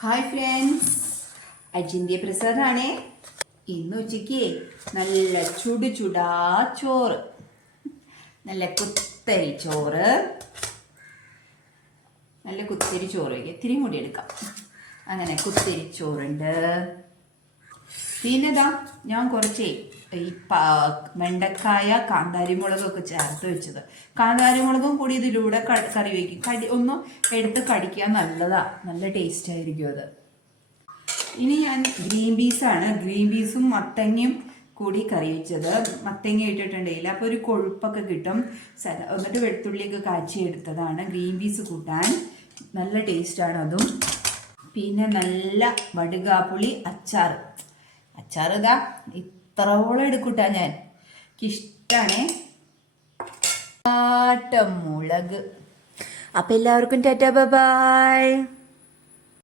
Hi friends അജിന്ത്യ പ്രസാദാണേ. ഇന്ന് ഉച്ചയ്ക്ക് നല്ല ചുടു ചുടാ ചോറ്. നല്ല കുത്തരി ചോറ്. നല്ല കുത്തരി ചോറ്. ഇത്തിരി കൂടി എടുക്കാം. അങ്ങനെ കുത്തരി ചോറുണ്ട്. പിന്നെതാ ഞാൻ കുറച്ചേ ഈ വെണ്ടക്കായ കാന്താരിമുളകൊക്കെ ചേർത്ത് വെച്ചത്. കാന്താരിമുളകും കൂടി ഇതിലൂടെ കറി വയ്ക്കും. കടി ഒന്ന് എടുത്ത് കടിക്കാൻ നല്ലതാ. നല്ല ടേസ്റ്റ് ആയിരിക്കും അത്. ഇനി ഞാൻ ഗ്രീൻ പീസാണ് ഗ്രീൻ പീസും മത്തങ്ങയും കൂടി കറി വെച്ചത്. മത്തങ്ങ ഇട്ടിട്ടുണ്ടെങ്കിൽ അപ്പോൾ ഒരു കൊഴുപ്പൊക്കെ കിട്ടും. എന്നിട്ട് വെളുത്തുള്ളിയൊക്കെ കാച്ചി എടുത്തതാണ്. ഗ്രീൻ പീസ് കൂട്ടാൻ നല്ല ടേസ്റ്റാണ് അതും. പിന്നെ നല്ല വടുകാപ്പുളി അച്ചാർ അച്ചാർ ഇതാ ഇത്രോളം എടുക്കൂട്ടാ ഞാൻ? എനിക്കിഷ്ടാണേ മുളക് അപ്പൊ എല്ലാവർക്കും ടാറ്റാ ബൈ.